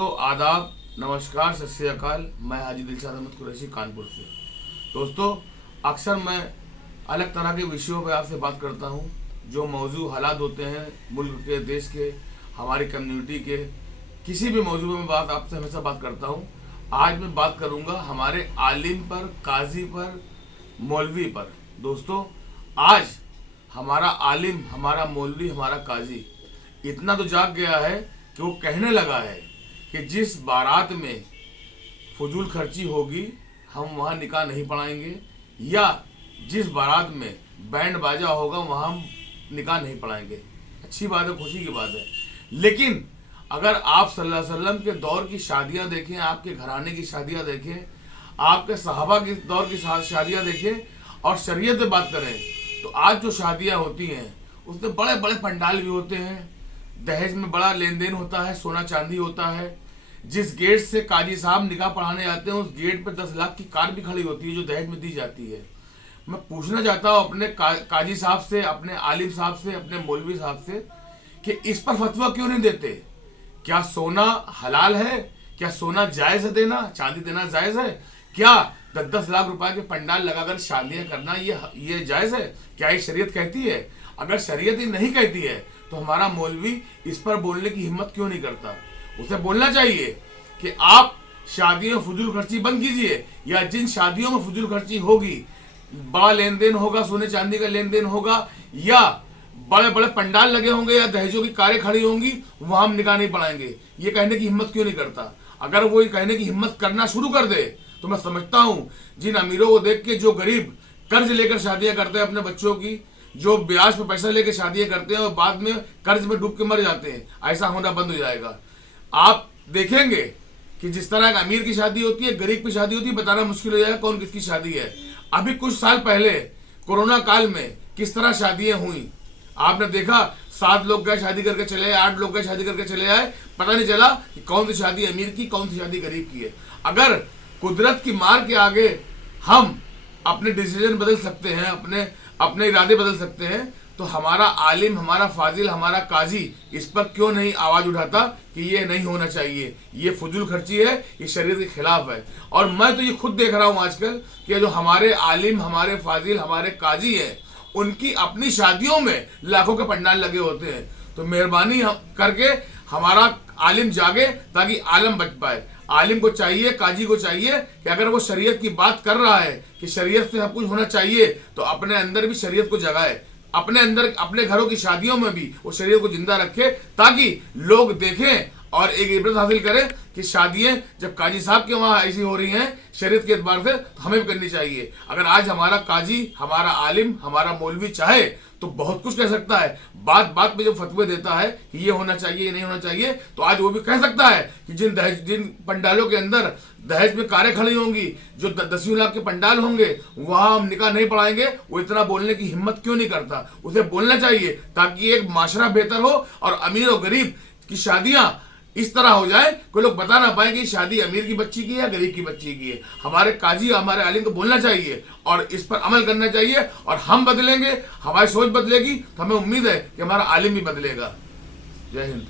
दोस्तों आदाब, नमस्कार, सत श्री अकाल। मैं हाजी दिलशाद अहमद कुरैशी कानपुर से। दोस्तों अक्सर मैं अलग तरह के विषयों पर आपसे बात करता हूं, जो मौजू हालात होते हैं मुल्क के, देश के, हमारी कम्युनिटी के, किसी भी मौजू में बात आपसे हमेशा बात करता हूं। आज मैं बात करूंगा हमारे आलिम पर, काजी पर, मौलवी पर। दोस्तों आज हमारा आलिम, हमारा मौलवी, हमारा काजी इतना तो जाग गया है कि वो कहने लगा है कि जिस बारात में फजूल खर्ची होगी हम वहाँ निकाह नहीं पढ़ाएंगे, या जिस बारात में बैंड बाजा होगा वहाँ हम निकाह नहीं पढ़ाएंगे। अच्छी बात है, खुशी की बात है। लेकिन अगर आप सल्लल्लाहु अलैहि वसल्लम के दौर की शादियाँ देखें, आपके घराने की शादियाँ देखें, आपके सहाबा के दौर की शादियाँ देखें और शरीयत में बात करें, तो आज जो शादियाँ होती हैं उसमें बड़े बड़े पंडाल भी होते हैं, दहेज में बड़ा लेन देन होता है, सोना चांदी होता है। जिस गेट से काजी साहब निकाह पढ़ाने जाते हैं उस गेट पर 10 लाख की कार भी खड़ी होती है जो दहेज में दी जाती है। मैं पूछना चाहता हूँ अपने काजी साहब से, अपने आलिम साहब से, अपने मौलवी साहब से कि इस पर फतवा क्यों नहीं देते? क्या सोना हलाल है? क्या सोना जायज है देना? चांदी देना जायज है? क्या 10-10 लाख रुपए के पंडाल लगाकर शादियां करना ये जायज है? क्या ये शरीयत कहती है? अगर शरीयत ही नहीं कहती है तो हमारा मौलवी इस पर बोलने की हिम्मत क्यों नहीं करता? उसे बोलना चाहिए कि आप शादियों में फजूल खर्ची बंद कीजिए, या जिन शादियों में फजूल खर्ची होगी, बड़ा लेन देन होगा, सोने चांदी का लेन देन होगा, या बड़े बड़े पंडाल लगे होंगे, या दहेजों की कारें खड़ी होंगी, वहां हम निकाह नहीं पढ़ाएंगे। ये कहने की हिम्मत क्यों नहीं करता? अगर वो ये कहने की हिम्मत करना शुरू कर दे तो मैं समझता हूं जिन अमीरों को देख के जो गरीब कर्ज लेकर शादियां करते हैं अपने बच्चों की, जो ब्याज पर पैसा लेकर शादियां करते हैं और बाद में कर्ज में डूब के मर जाते हैं, ऐसा होना बंद हो जाएगा। आप देखेंगे कि जिस तरह एक अमीर की शादी होती है, गरीब की शादी होती है, बताना मुश्किल हो जाएगा कौन किसकी शादी है। अभी कुछ साल पहले कोरोना काल में किस तरह शादियां हुई आपने देखा। 7 लोग गए शादी करके चले आए, 8 लोग गए शादी करके चले आए, पता नहीं चला कि कौन सी शादी अमीर की, कौन सी शादी गरीब की है। अगर कुदरत की मार के आगे हम अपने डिसीजन बदल सकते हैं, अपने इरादे बदल सकते हैं, तो हमारा आलिम, हमारा फाजिल, हमारा काजी इस पर क्यों नहीं आवाज उठाता कि ये नहीं होना चाहिए, ये फजूल खर्ची है, ये शरीयत के खिलाफ है। और मैं तो ये खुद देख रहा हूं आजकल कि जो हमारे आलिम, हमारे फाजिल, हमारे काजी हैं, उनकी अपनी शादियों में लाखों के पंडाल लगे होते हैं। तो मेहरबानी करके हमारा आलिम जागे ताकि आलम बच पाए। आलिम को चाहिए, काजी को चाहिए कि अगर वो शरीयत की बात कर रहा है कि शरीयत से सब कुछ होना चाहिए, तो अपने अंदर भी शरीयत को जगाए, अपने अंदर, अपने घरों की शादियों में भी वो शरीयत को जिंदा रखे, ताकि लोग देखें और एक इबरत हासिल करें कि शादियां जब काजी साहब के वहां ऐसी हो रही हैं शरीयत के एतबार से, तो हमें भी करनी चाहिए। अगर आज हमारा काजी, हमारा आलिम, हमारा मौलवी चाहे तो बहुत कुछ कह सकता है। बात बात पे जब फतवे देता है कि ये होना चाहिए, ये नहीं होना चाहिए, तो आज वो भी कह सकता है कि जिन पंडालों के अंदर दहेज में कारें खड़ी होंगी, जो 10 लाख के पंडाल होंगे, वहां हम निकाह नहीं पढ़ाएंगे। वो इतना बोलने की हिम्मत क्यों नहीं करता? उसे बोलना चाहिए ताकि एक माशरा बेहतर हो और अमीर और गरीब की शादियां इस तरह हो जाए कोई लोग बता ना पाए कि शादी अमीर की बच्ची की है या गरीब की बच्ची की है। हमारे काजी, हमारे आलिम को बोलना चाहिए और इस पर अमल करना चाहिए, और हम बदलेंगे, हमारी सोच बदलेगी, तो हमें उम्मीद है कि हमारा आलिम भी बदलेगा। जय हिंद।